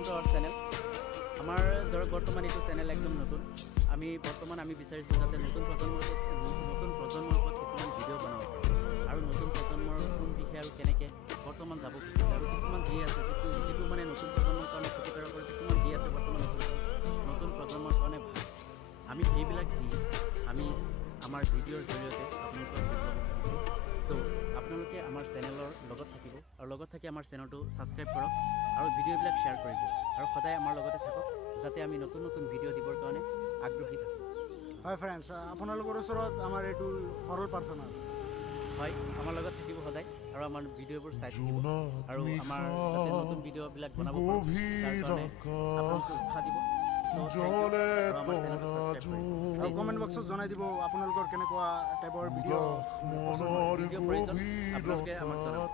Welcome to hour channel. আমাৰ ধৰক বৰ্তমান এইটো চেনেল একদম নতুন। আমি বিচাৰিছোঁ যাতে নতুন প্ৰজন্মৰ ওপৰত কিছুমান ভিডিঅ' বনাওঁ আৰু নতুন প্ৰজন্মৰ কোন দিশে আৰু কেনেকৈ বৰ্তমান যাব খুজিছে আৰু কিছুমান যি আছে যিটো মানে নতুন প্ৰজন্মৰ কাৰণে ক্ষতিকাৰকৰ কিছুমান যি আছে বৰ্তমান নতুন প্ৰজন্মৰ কাৰণে ভাল। আমি সেইবিলাক দি আমি আমাৰ ভিডিঅ'ৰ জৰিয়তে আপোনালোকক দেখুৱাব খুজিছোঁ। চ' আপোনালোকে আমাৰ চেনেলৰ লগত থাকিব আৰু লগত থাকি আমাৰ চেনেলটো ছাবস্ক্ৰাইব কৰক আৰু ভিডিঅ'বিলাক শ্বেয়াৰ কৰিব আৰু সদায় আমাৰ লগতে থাকক যাতে আমি নতুন ভিডিঅ' দিবৰ কাৰণে আগ্ৰহী থাকোঁ। হয় ফ্ৰেণ্ডছ, আপোনালোকৰ ওচৰত আমাৰ এইটো সৰল প্ৰাৰ্থনা। হয়, আমাৰ লগত থাকিব সদায় আৰু আমাৰ ভিডিঅ'বোৰ চাই থাকিব আৰু আমাৰ যাতে নতুন ভিডিঅ'বিলাক বনাব পাৰোঁ তাৰ কাৰণে আপোনালোকে উৎসাহ দিব। আৰু কমেণ্ট বক্সত জনাই দিব আপোনালোকৰ কেনেকুৱা টাইপৰ ভিডিঅ' প্ৰয়োজন আপোনালোকে আমাক জনাব।